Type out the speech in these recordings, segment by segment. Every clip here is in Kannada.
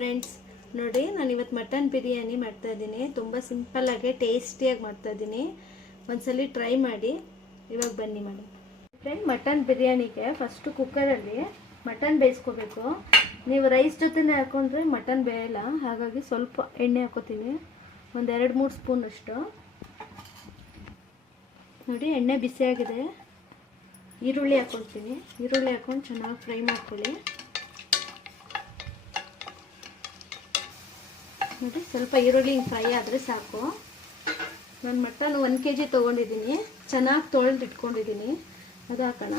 ಫ್ರೆಂಡ್ಸ್ ನೋಡಿ ನಾನು ಇವತ್ತು ಮಟನ್ ಬಿರಿಯಾನಿ ಮಾಡ್ತಾ ಇದ್ದೀನಿ. ತುಂಬ ಸಿಂಪಲ್ಲಾಗಿ ಟೇಸ್ಟಿಯಾಗಿ ಮಾಡ್ತಾ ಇದ್ದೀನಿ. ಒಂದ್ಸಲಿ ಟ್ರೈ ಮಾಡಿ. ಇವಾಗ ಬನ್ನಿ ಮಾಡಿ ಫ್ರೆಂಡ್ ಮಟನ್ ಬಿರಿಯಾನಿಗೆ ಫಸ್ಟು ಕುಕ್ಕರಲ್ಲಿ ಮಟನ್ ಬೇಯಿಸ್ಕೋಬೇಕು. ನೀವು ರೈಸ್ ಜೊತೆನೇ ಹಾಕೊಂಡ್ರೆ ಮಟನ್ ಬೇಯಲ್ಲ. ಹಾಗಾಗಿ ಸ್ವಲ್ಪ ಎಣ್ಣೆ ಹಾಕೋತೀನಿ. ಒಂದೆರಡು ಮೂರು ಸ್ಪೂನ್ ಅಷ್ಟು. ನೋಡಿ, ಎಣ್ಣೆ ಬಿಸಿಯಾಗಿದೆ. ಈರುಳ್ಳಿ ಹಾಕೊಳ್ತೀನಿ. ಈರುಳ್ಳಿ ಹಾಕೊಂಡು ಚೆನ್ನಾಗಿ ಫ್ರೈ ಮಾಡ್ಕೊಳ್ಳಿ. ನೋಡಿ ಸ್ವಲ್ಪ ಈರುಳ್ಳಿ ಫ್ರೈ ಆದರೆ ಸಾಕು. ನಾನು ಮಟನ್ ಒಂದು ಕೆ ಜಿ ತೊಗೊಂಡಿದ್ದೀನಿ. ಚೆನ್ನಾಗಿ ತೊಳೆದು ಇಟ್ಕೊಂಡಿದ್ದೀನಿ. ಅದು ಹಾಕೋಣ.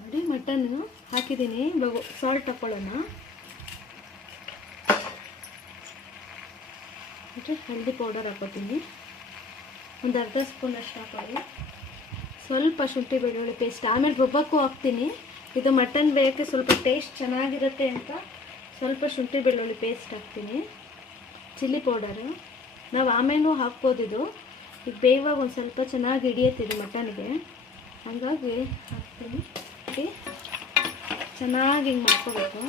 ನೋಡಿ ಮಟನ್ನು ಹಾಕಿದ್ದೀನಿ. ಇವಾಗ ಸಾಲ್ಟ್ ಹಾಕೊಳ್ಳೋಣ. ಮತ್ತು ಹಳದಿ ಪೌಡರ್ ಹಾಕೋತೀನಿ. ಒಂದು ಅರ್ಧ ಸ್ಪೂನ್ ಅಷ್ಟು ಹಾಕೊಳ್ಳಿ. ಸ್ವಲ್ಪ ಶುಂಠಿ ಬೆಳ್ಳುಳ್ಳಿ ಪೇಸ್ಟ್ ಆಮೇಲೆ ರುಬ್ಬಕ್ಕೂ ಹಾಕ್ತೀನಿ. ಇದು ಮಟನ್ ಬೇಯೋಕ್ಕೆ ಸ್ವಲ್ಪ ಟೇಸ್ಟ್ ಚೆನ್ನಾಗಿರುತ್ತೆ ಅಂತ ಸ್ವಲ್ಪ ಶುಂಠಿ ಬೆಳ್ಳುಳ್ಳಿ ಪೇಸ್ಟ್ ಹಾಕ್ತೀನಿ. ಚಿಲ್ಲಿ ಪೌಡರು ನಾವು ಆಮೇಲೂ ಹಾಕ್ಬೋದು ಇದು. ಈಗ ಬೇಯುವಾಗ ಒಂದು ಸ್ವಲ್ಪ ಚೆನ್ನಾಗಿ ಹಿಡಿಯುತ್ತಿದೆ ಮಟನ್ಗೆ. ಹಾಗಾಗಿ ಹಾಕ್ತೀನಿ. ಹಾಕಿ ಚೆನ್ನಾಗಿ ಹಿಂಗೆ ಮಾಡ್ಕೋಬೇಕು.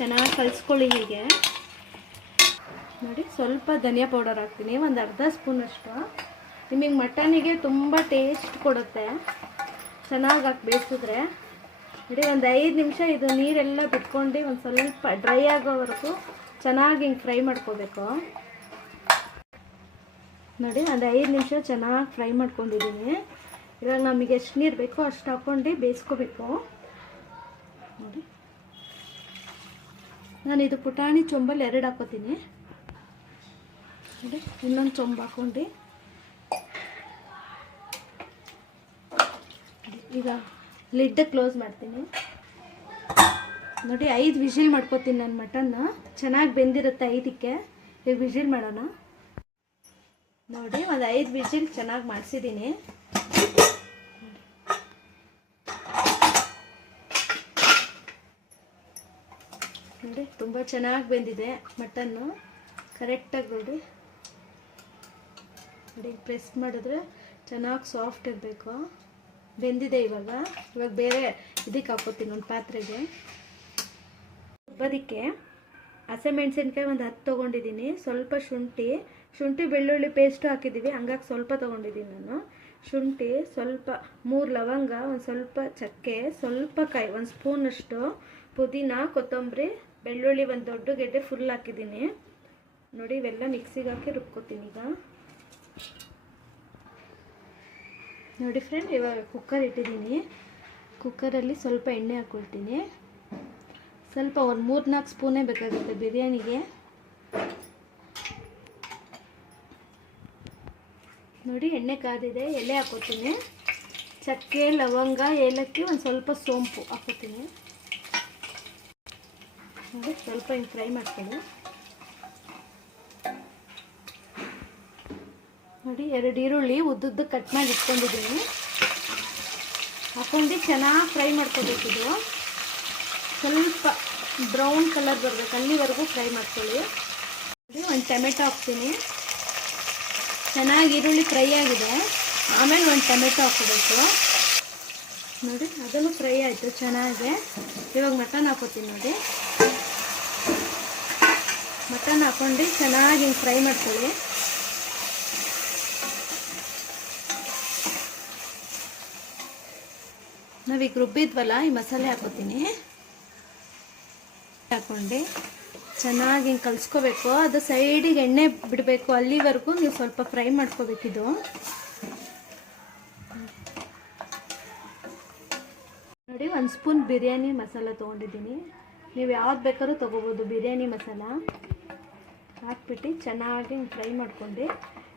ಚೆನ್ನಾಗಿ ಕಲಿಸ್ಕೊಳ್ಳಿ ಹೀಗೆ. ನೋಡಿ, ಸ್ವಲ್ಪ ಧನಿಯಾ ಪೌಡರ್ ಹಾಕ್ತೀನಿ. ಒಂದು ಅರ್ಧ ಸ್ಪೂನ್ ಅಷ್ಟು. ನಿಮಗೆ ಮಟನಿಗೆ ತುಂಬ ಟೇಸ್ಟ್ ಕೊಡುತ್ತೆ. ಚೆನ್ನಾಗಿ ಹಾಕಿ ಬೇಯಿಸಿದ್ರೆ ನೋಡಿ ಒಂದು ಐದು ನಿಮಿಷ ಇದು ನೀರೆಲ್ಲ ಬಿಟ್ಕೊಂಡು ಒಂದು ಸ್ವಲ್ಪ ಡ್ರೈ ಆಗೋವರೆಗೂ ಚೆನ್ನಾಗಿ ಹಿಂಗೆ ಫ್ರೈ ಮಾಡ್ಕೋಬೇಕು. ನೋಡಿ, ಒಂದು ಐದು ನಿಮಿಷ ಚೆನ್ನಾಗಿ ಫ್ರೈ ಮಾಡ್ಕೊಂಡಿದ್ದೀನಿ ಇವಾಗ ನಮಗೆ ಎಷ್ಟು ನೀರು ಬೇಕೋ ಅಷ್ಟು ಹಾಕ್ಕೊಂಡು ಬೇಯಿಸ್ಕೋಬೇಕು. ನೋಡಿ. ನಾನು ಇದು ಪುಟಾಣಿ ಚೊಂಬಲ್ಲಿ ಎರಡು ಹಾಕೋತೀನಿ. ನೋಡಿ, ಇನ್ನೊಂದು ಚೊಂಬು ಹಾಕೊಂಡು. ಈಗ ಲಿಡ್ ಕ್ಲೋಸ್ ಮಾಡ್ತೀನಿ. ನೋಡಿ, ಐದು ವಿಜಿಲ್ ಮಾಡ್ಕೋತೀನಿ ನಾನು ಮಟನ್ನ. ಚೆನ್ನಾಗಿ ಬೆಂದಿರುತ್ತೆ ಐದಕ್ಕೆ. ಈಗ ವಿಜಿಲ್ ಮಾಡೋಣ. ನೋಡಿ, ಒಂದು ಐದು ವಿಜಿಲ್ ಚೆನ್ನಾಗಿ ಮಾಡಿಸಿದ್ದೀನಿ ನೋಡಿ, ತುಂಬ ಚೆನ್ನಾಗಿ ಬೆಂದಿದೆ ಮಟನ್ನು. ಕರೆಕ್ಟಾಗಿ ನೋಡಿ. ನೋಡಿ ಪ್ರೆಸ್ ಮಾಡಿದ್ರೆ ಚೆನ್ನಾಗಿ ಸಾಫ್ಟ್ ಇರಬೇಕು. ಬೆಂದಿದೆ ಇವಾಗ. ಇವಾಗ ಬೇರೆ ಇದಕ್ಕೆ ಹಾಕೋತೀನಿ ಒಂದು ಪಾತ್ರೆಗೆ. ರುಬ್ಬೋದಕ್ಕೆ ಹಸಿಮೆಣ್ಸಿನ್ಕಾಯಿ ಒಂದು ಹತ್ತು ತೊಗೊಂಡಿದ್ದೀನಿ ಸ್ವಲ್ಪ ಶುಂಠಿ ಶುಂಠಿ ಬೆಳ್ಳುಳ್ಳಿ ಪೇಸ್ಟು ಹಾಕಿದ್ದೀವಿ ಹಂಗಾಗಿ ಸ್ವಲ್ಪ ತೊಗೊಂಡಿದ್ದೀನಿ ನಾನು. ಶುಂಠಿ ಸ್ವಲ್ಪ ಮೂರು ಲವಂಗ, ಒಂದು ಸ್ವಲ್ಪ ಚಕ್ಕೆ, ಸ್ವಲ್ಪ ಕಾಯಿ, ಒಂದು ಸ್ಪೂನಷ್ಟು ಪುದೀನ, ಕೊತ್ತಂಬರಿ, ಬೆಳ್ಳುಳ್ಳಿ ಒಂದು ದೊಡ್ಡ ಗೆಡ್ಡೆ ಫುಲ್ ಹಾಕಿದ್ದೀನಿ ನೋಡಿ ಇವೆಲ್ಲ ಮಿಕ್ಸಿಗೆ ಹಾಕಿ ರುಬ್ಕೋತೀನಿ ಈಗ. ನೋಡಿ ಫ್ರೆಂಡ್ ಇವಾಗ ಕುಕ್ಕರ್ ಇಟ್ಟಿದ್ದೀನಿ. ಕುಕ್ಕರಲ್ಲಿ ಸ್ವಲ್ಪ ಎಣ್ಣೆ ಹಾಕ್ಕೊಳ್ತೀನಿ. ಸ್ವಲ್ಪ ಒಂದು ಮೂರು ನಾಲ್ಕು ಸ್ಪೂನೇ ಬೇಕಾಗುತ್ತೆ ಬಿರಿಯಾನಿಗೆ. ನೋಡಿ, ಎಣ್ಣೆ ಕಾದಿದೆ, ಎಲೆ ಹಾಕೋತೀನಿ ಚಕ್ಕೆ, ಲವಂಗ, ಏಲಕ್ಕಿ, ಒಂದು ಸ್ವಲ್ಪ ಸೋಂಪು ಹಾಕೋತೀನಿ ನೋಡಿ, ಸ್ವಲ್ಪ ಹಿಂಗೆ ಫ್ರೈ ಮಾಡ್ಕೊಳ್ಳಿ. ನೋಡಿ, ಎರಡು ಈರುಳ್ಳಿ ಉದ್ದುದ್ದು ಕಟ್ ಮಾಡಿ ಇಟ್ಕೊಂಡಿದ್ದೀನಿ. ಹಾಕೊಂಡು ಚೆನ್ನಾಗಿ ಫ್ರೈ ಮಾಡ್ಕೋಬೇಕಿದು ಸ್ವಲ್ಪ ಬ್ರೌನ್ ಕಲರ್ ಬರಬೇಕು. ಅಲ್ಲಿವರೆಗೂ ಫ್ರೈ ಮಾಡ್ಕೊಳ್ಳಿ. ಒಂದು ಟೊಮೆಟೊ ಹಾಕ್ತೀನಿ. ಚೆನ್ನಾಗಿ ಈರುಳ್ಳಿ ಫ್ರೈ ಆಗಿದೆ. ಆಮೇಲೆ ಒಂದು ಟೊಮೆಟೊ ಹಾಕೋಬೇಕು. ನೋಡಿ, ಅದನ್ನು ಫ್ರೈ ಆಯಿತು ಚೆನ್ನಾಗಿ ಇವಾಗ ಮಟನ್ ಹಾಕೋತೀನಿ ನೋಡಿ. ಮಟನ್ ಹಾಕೊಂಡು ಚೆನ್ನಾಗಿ ಹಿಂಗೆ ಫ್ರೈ ಮಾಡ್ಕೊಳ್ಳಿ. ನಾವೀಗ ರುಬ್ಬಿದ್ವಲ್ಲ, ಈ ಮಸಾಲೆ ಹಾಕೋತೀನಿ ಹಾಕೊಂಡು. ಚೆನ್ನಾಗಿ ಹಿಂಗೆ ಕಲಿಸ್ಕೋಬೇಕು. ಅದು ಸೈಡಿಗೆ ಎಣ್ಣೆ ಬಿಡಬೇಕು, ಅಲ್ಲಿವರೆಗೂ ನೀವು ಸ್ವಲ್ಪ ಫ್ರೈ ಮಾಡ್ಕೋಬೇಕಿದು ನೋಡಿ, ಒಂದು ಸ್ಪೂನ್ ಬಿರಿಯಾನಿ ಮಸಾಲ ತೊಗೊಂಡಿದ್ದೀನಿ. ನೀವು ಯಾವ್ದು ಬೇಕಾದ್ರೂ ತೊಗೋಬೋದು, ಬಿರಿಯಾನಿ ಮಸಾಲ. ಹಾಕ್ಬಿಟ್ಟು ಚೆನ್ನಾಗಿ ಫ್ರೈ ಮಾಡ್ಕೊಂಡು.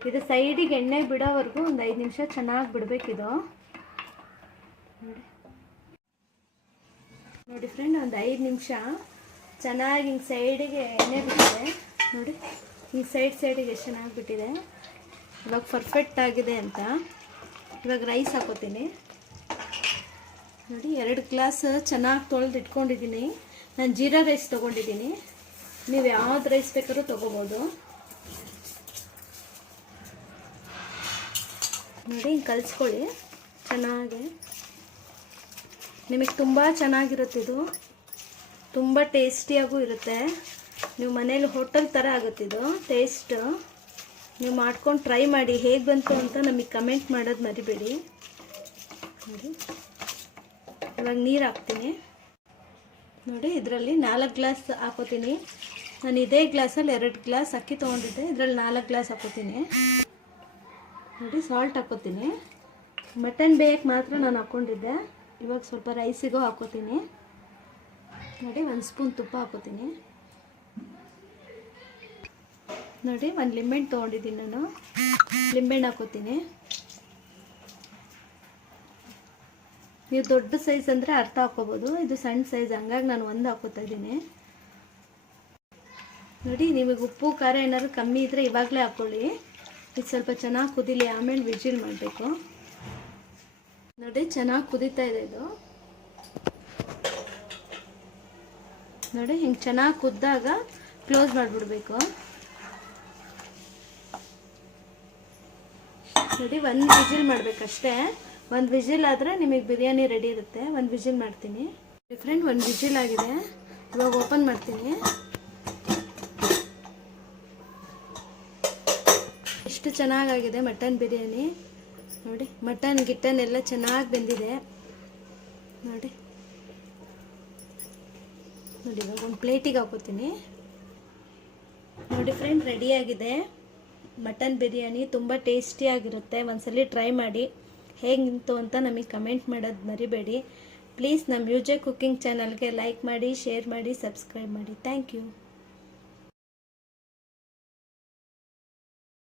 ಇದು ಸೈಡಿಗೆ ಎಣ್ಣೆ ಬಿಡೋವರೆಗೂ ಒಂದು ಐದು ನಿಮಿಷ ಚೆನ್ನಾಗಿ ಬಿಡಬೇಕಿದು. ನೋಡಿ. ನೋಡಿ ಫ್ರೆಂಡ್ ಒಂದು ಐದು ನಿಮಿಷ ಚೆನ್ನಾಗಿ ಹಿಂಗೆ ಸೈಡಿಗೆ ಎಣ್ಣೆ ಬಿಟ್ಟಿದೆ. ನೋಡಿ ಹಿಂಗೆ ಸೈಡ್ ಸೈಡಿಗೆ ಎಷ್ಟು ಚೆನ್ನಾಗಿ ಬಿಟ್ಟಿದೆ. ಇವಾಗ ಪರ್ಫೆಕ್ಟ್ ಆಗಿದೆ ಅಂತ. ಇವಾಗ ರೈಸ್ ಹಾಕೋತೀನಿ. ನೋಡಿ, ಎರಡು ಗ್ಲಾಸ್ ಚೆನ್ನಾಗಿ ತೊಳೆದು ಇಟ್ಕೊಂಡಿದ್ದೀನಿ. ನಾನು ಜೀರಾ ರೈಸ್ ತೊಗೊಂಡಿದ್ದೀನಿ. ನೀವು ಯಾವ್ದು ರೈಸ್ ಬೇಕಾದ್ರೂ ತೊಗೋಬೋದು. ನೋಡಿ, ಹಿಂಗೆ ಕಲಿಸ್ಕೊಳ್ಳಿ. ಚೆನ್ನಾಗಿ. ನಿಮಗೆ ತುಂಬ ಚೆನ್ನಾಗಿರುತ್ತೆ ಇದು. ತುಂಬ ಟೇಸ್ಟಿಯಾಗೂ ಇರುತ್ತೆ. ನೀವು ಮನೇಲಿ ಹೋಟೆಲ್ ಥರ ಆಗುತ್ತಿದು ಟೇಸ್ಟ್. ನೀವು ಮಾಡ್ಕೊಂಡು ಟ್ರೈ ಮಾಡಿ ಹೇಗೆ ಬಂತು ಅಂತ ನಮಗೆ ಕಮೆಂಟ್ ಮಾಡೋದು ಮರಿಬೇಡಿ. ನೋಡಿ. ಇವಾಗ ನೀರು ಹಾಕ್ತೀನಿ. ನೋಡಿ, ಇದರಲ್ಲಿ ನಾಲ್ಕು ಗ್ಲಾಸ್ ಹಾಕೋತೀನಿ. ನಾನು ಇದೇ ಗ್ಲಾಸಲ್ಲಿ ಎರಡು ಗ್ಲಾಸ್ ಅಕ್ಕಿ ತೊಗೊಂಡಿದ್ದೆ. ಇದರಲ್ಲಿ ನಾಲ್ಕು ಗ್ಲಾಸ್ ಹಾಕೋತೀನಿ. ನೋಡಿ ಸಾಲ್ಟ್ ಹಾಕೋತೀನಿ. ಮಟನ್ ಬೇಯಕ್ಕೆ ಮಾತ್ರ ನಾನು ಹಾಕ್ಕೊಂಡಿದ್ದೆ ಇವಾಗ ಸ್ವಲ್ಪ ರೈಸಿಗೂ ಹಾಕೋತೀನಿ. ನೋಡಿ, ಒಂದು ಸ್ಪೂನ್ ತುಪ್ಪ ಹಾಕೋತೀನಿ. ನೋಡಿ, ಒಂದು ಲಿಂಬೆಣ್ಣು ತೊಗೊಂಡಿದ್ದೀನಿ ನಾನು. ಲಿಂಬೆಹಣ್ಣು ಹಾಕೋತೀನಿ. ನೀವು ದೊಡ್ಡ ಸೈಜ್ ಅಂದರೆ ಅರ್ಥ ಹಾಕೋಬೋದು. ಇದು ಸಣ್ಣ ಸೈಜ್, ಹಂಗಾಗಿ ನಾನು ಒಂದು ಹಾಕೋತಾ ಇದ್ದೀನಿ. ನೋಡಿ, ನಿಮಗೆ ಉಪ್ಪು, ಖಾರ ಏನಾದ್ರು ಕಮ್ಮಿ ಇದ್ದರೆ ಇವಾಗಲೇ ಹಾಕ್ಕೊಳ್ಳಿ ಇದು ಸ್ವಲ್ಪ ಚೆನ್ನಾಗಿ ಕುದಿಲಿ, ಆಮೇಲೆ ವಿಜಿಲ್ ಮಾಡಬೇಕು. ನೋಡಿ, ಚೆನ್ನಾಗಿ ಕುದೀತಾ ಇದೆ ಇದು. ನೋಡಿ, ಹಿಂಗೆ ಚೆನ್ನಾಗಿ ಕುದ್ದಾಗ ಕ್ಲೋಸ್ ಮಾಡಿಬಿಡ್ಬೇಕು. ನೋಡಿ, ಒಂದು ವಿಜಿಲ್ ಮಾಡಬೇಕಷ್ಟೇ. ಒಂದು ವಿಜಿಲ್ ಆದರೆ ನಿಮಗೆ ಬಿರಿಯಾನಿ ರೆಡಿ ಇರುತ್ತೆ. ಒಂದು ವಿಜಿಲ್ ಮಾಡ್ತೀನಿ. ಡಿಫ್ರೆಂಟ್ ಒಂದು ವಿಜಿಲ್ ಆಗಿದೆ. ಇವಾಗ ಓಪನ್ ಮಾಡ್ತೀನಿ. ಎಷ್ಟು ಚೆನ್ನಾಗಾಗಿದೆ ಮಟನ್ ಬಿರಿಯಾನಿ. ನೋಡಿ ಮಟನ್ ಗಿಟನ್ ಎಲ್ಲ ಚೆನ್ನಾಗಿ ಬೆಂದಿದೆ. ನೋಡಿ. ನೋಡಿ, ಇವಾಗ ಒಂದು ಪ್ಲೇಟಿಗೆ ಹಾಕೋತೀನಿ. ನೋಡಿ ಫ್ರೆಂಡ್ ರೆಡಿಯಾಗಿದೆ ಮಟನ್ ಬಿರಿಯಾನಿ ತುಂಬ ಟೇಸ್ಟಿಯಾಗಿರುತ್ತೆ ಒಂದ್ಸಲಿ ಟ್ರೈ ಮಾಡಿ. ಹೇಗೆ ನಿಂತು ಅಂತ ನಮಗೆ ಕಮೆಂಟ್ ಮಾಡೋದು ಮರಿಬೇಡಿ. ಪ್ಲೀಸ್ ನಮ್ಮ ಮ್ಯೂಜಿಕ್ ಕುಕ್ಕಿಂಗ್ ಚಾನಲ್ಗೆ ಲೈಕ್ ಮಾಡಿ ಶೇರ್ ಮಾಡಿ ಸಬ್ಸ್ಕ್ರೈಬ್ ಮಾಡಿ. Thank you